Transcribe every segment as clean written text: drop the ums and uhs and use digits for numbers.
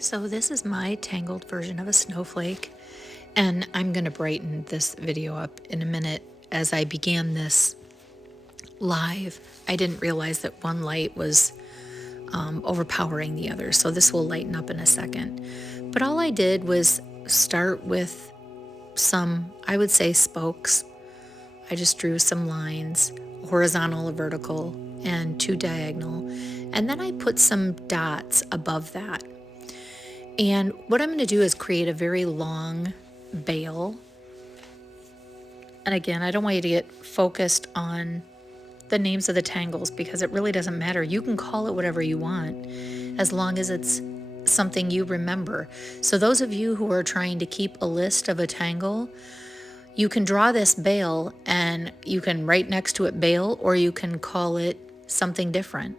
So this is my tangled version of a snowflake, and I'm going to brighten this video up in a minute. As I began this live, I didn't realize that one light was overpowering the other, so this will lighten up in a second. But all I did was start with some, I would say, spokes. I just drew some lines, horizontal, a vertical, and two diagonal, and then I put some dots above that. And what I'm going to do is create a very long bail. And again, I don't want you to get focused on the names of the tangles because it really doesn't matter. You can call it whatever you want as long as it's something you remember. So those of you who are trying to keep a list of a tangle, you can draw this bail and you can write next to it bail, or you can call it something different.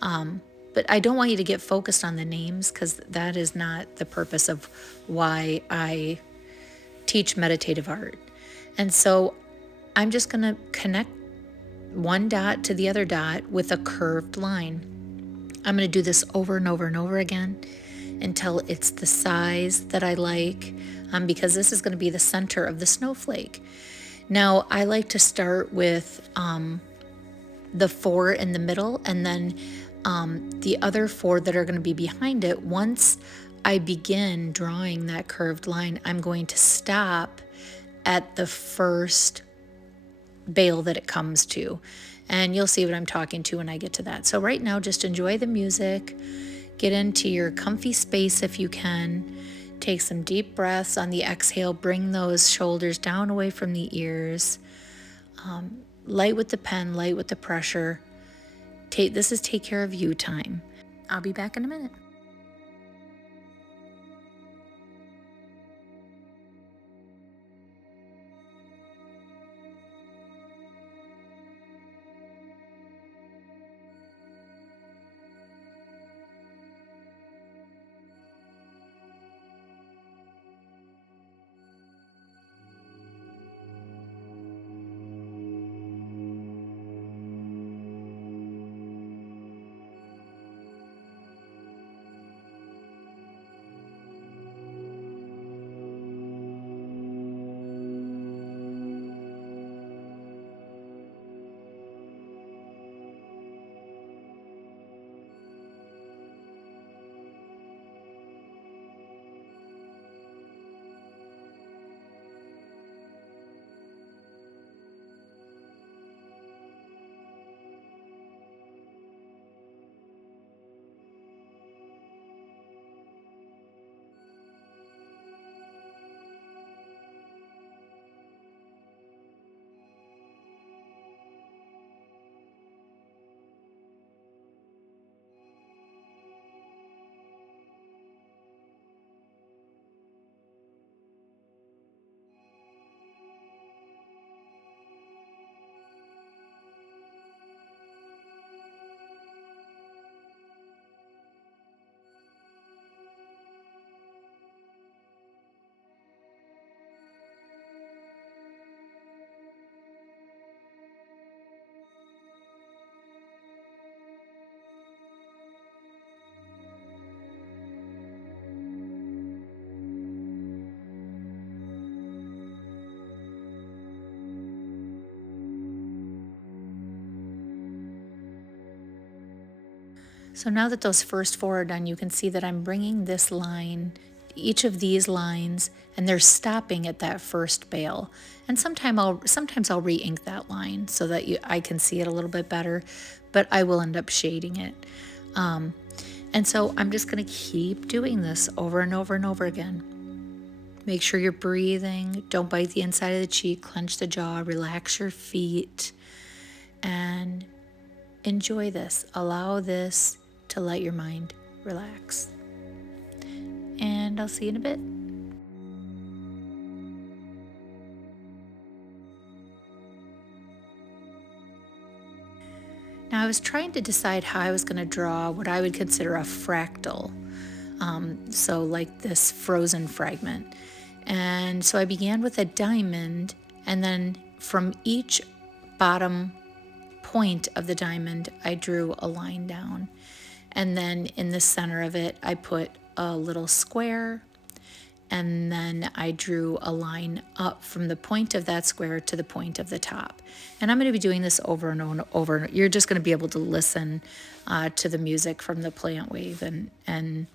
But I don't want you to get focused on the names because that is not the purpose of why I teach meditative art. And so I'm just going to connect one dot to the other dot with a curved line. I'm going to do this over and over and over again until it's the size that I like, because this is going to be the center of the snowflake. Now, I like to start with the 4 in the middle, and then the other 4 that are going to be behind it. Once I begin drawing that curved line, I'm going to stop at the first bail that it comes to. And you'll see what I'm talking to when I get to that. So right now, just enjoy the music. Get into your comfy space if you can. Take some deep breaths on the exhale. Bring those shoulders down away from the ears. Light with the pen, light with the pressure. This is take care of you time. I'll be back in a minute. So now that those first 4 are done, you can see that I'm bringing this line, each of these lines, and they're stopping at that first bail. And sometimes I'll re-ink that line so that I can see it a little bit better, but I will end up shading it. And so I'm just going to keep doing this over and over and over again. Make sure you're breathing. Don't bite the inside of the cheek. Clench the jaw. Relax your feet. And enjoy this. Allow this to let your mind relax. And I'll see you in a bit. Now, I was trying to decide how I was going to draw what I would consider a fractal. So like this frozen fragment. And so I began with a diamond, and then from each bottom point of the diamond, I drew a line down. And then in the center of it, I put a little square, and then I drew a line up from the point of that square to the point of the top. And I'm going to be doing this over and over. You're just going to be able to listen to the music from the plant wave and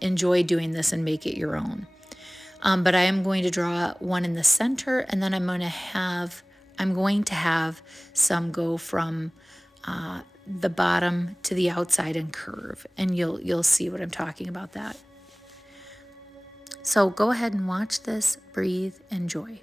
enjoy doing this and make it your own. But I am going to draw one in the center, and then I'm going to have some go from the bottom to the outside and curve, and you'll see what I'm talking about that. So go ahead and watch this, breathe, enjoy.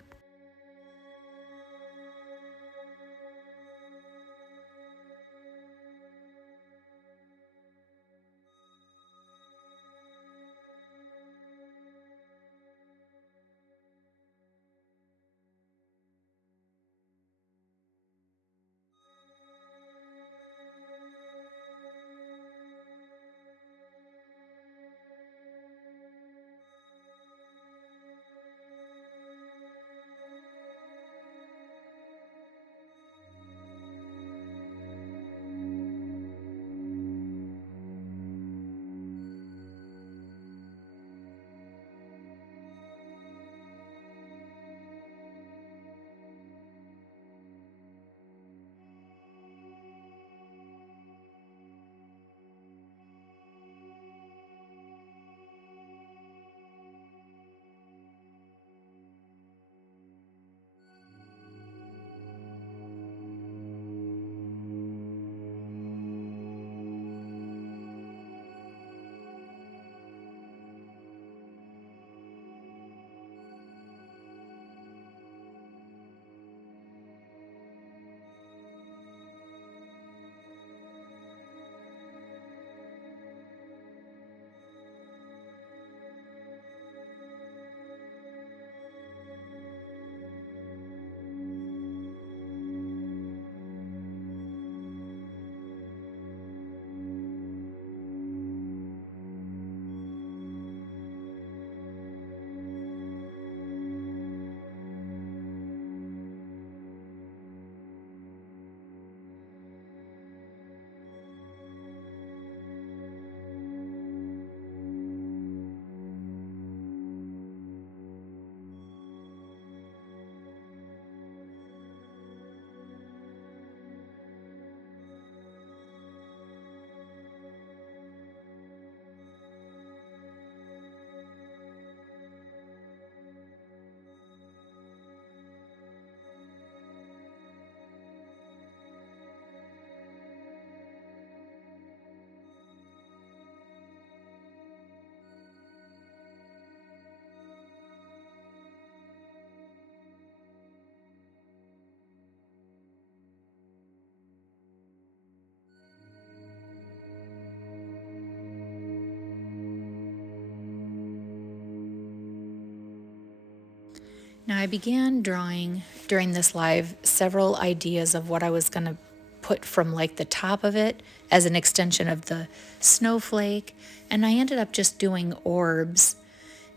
Now, I began drawing during this live several ideas of what I was going to put from like the top of it as an extension of the snowflake, and I ended up just doing orbs,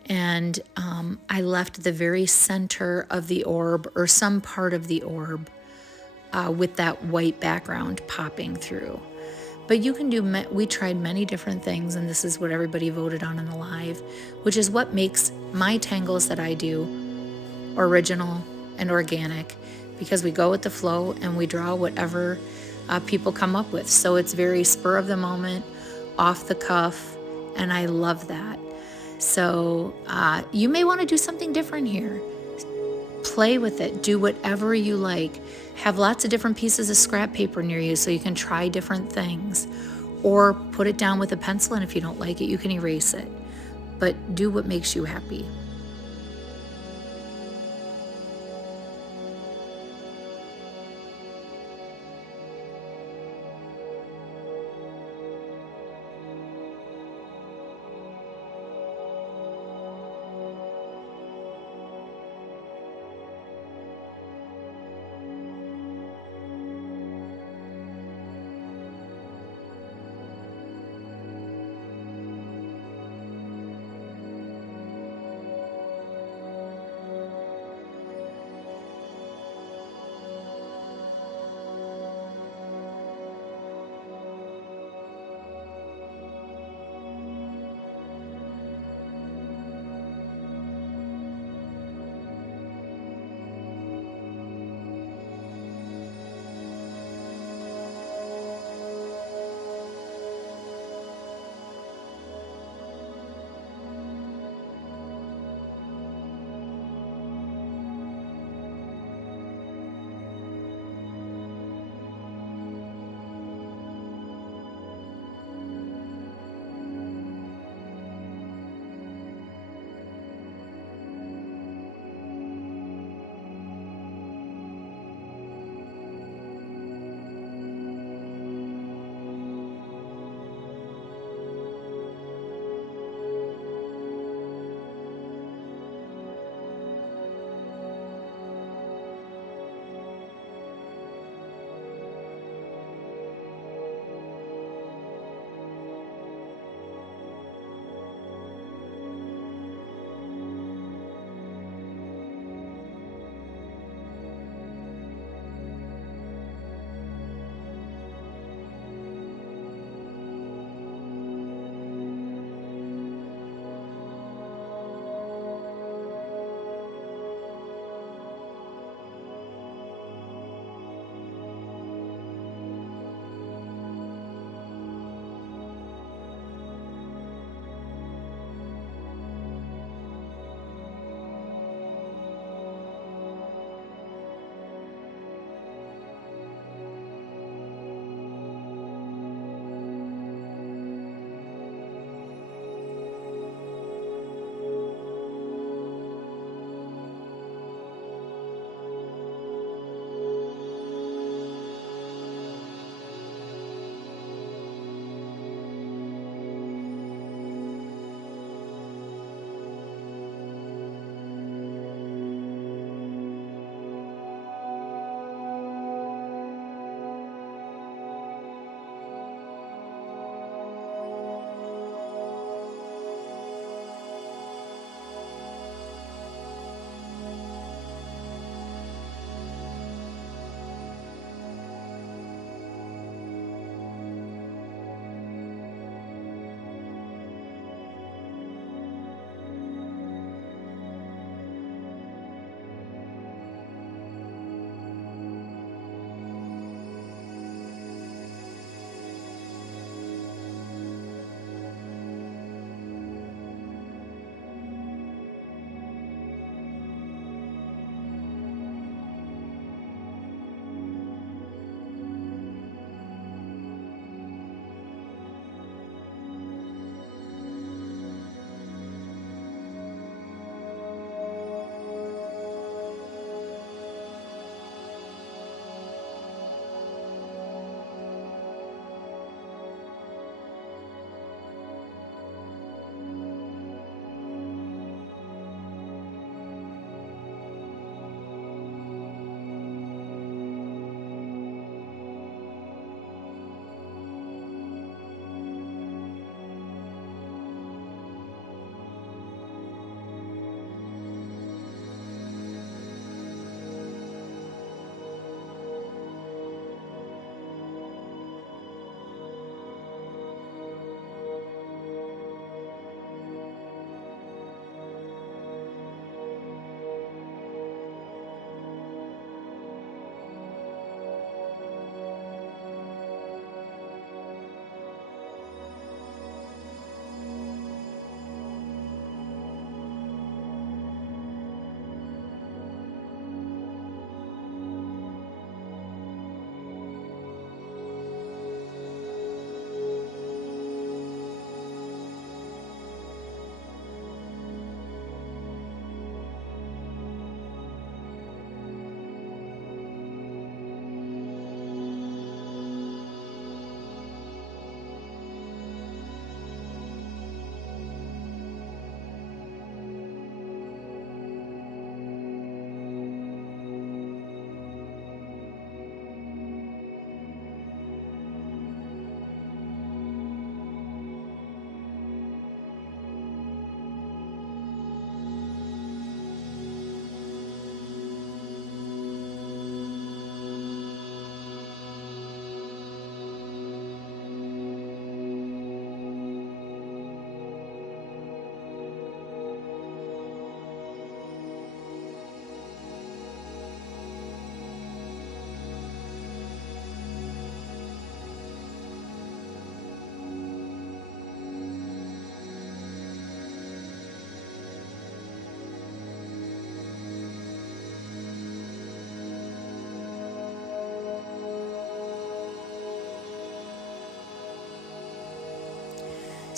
and I left the very center of the orb or some part of the orb with that white background popping through. But you can do, we tried many different things, and this is what everybody voted on in the live, which is what makes my tangles that I do original and organic, because we go with the flow and we draw whatever people come up with. So it's very spur of the moment, off the cuff, and I love that. So you may want to do something different here. Play with it, do whatever you like. Have lots of different pieces of scrap paper near you so you can try different things, or put it down with a pencil, and if you don't like it, you can erase it. But do what makes you happy.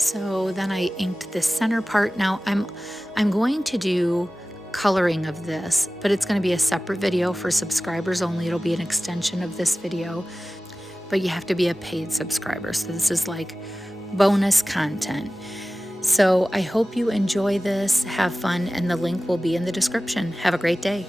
So then I inked this center part. Now I'm going to do coloring of this, but it's going to be a separate video for subscribers only. It'll be an extension of this video, but you have to be a paid subscriber. So this is like bonus content. So I hope you enjoy this, have fun, and the link will be in the description. Have a great day.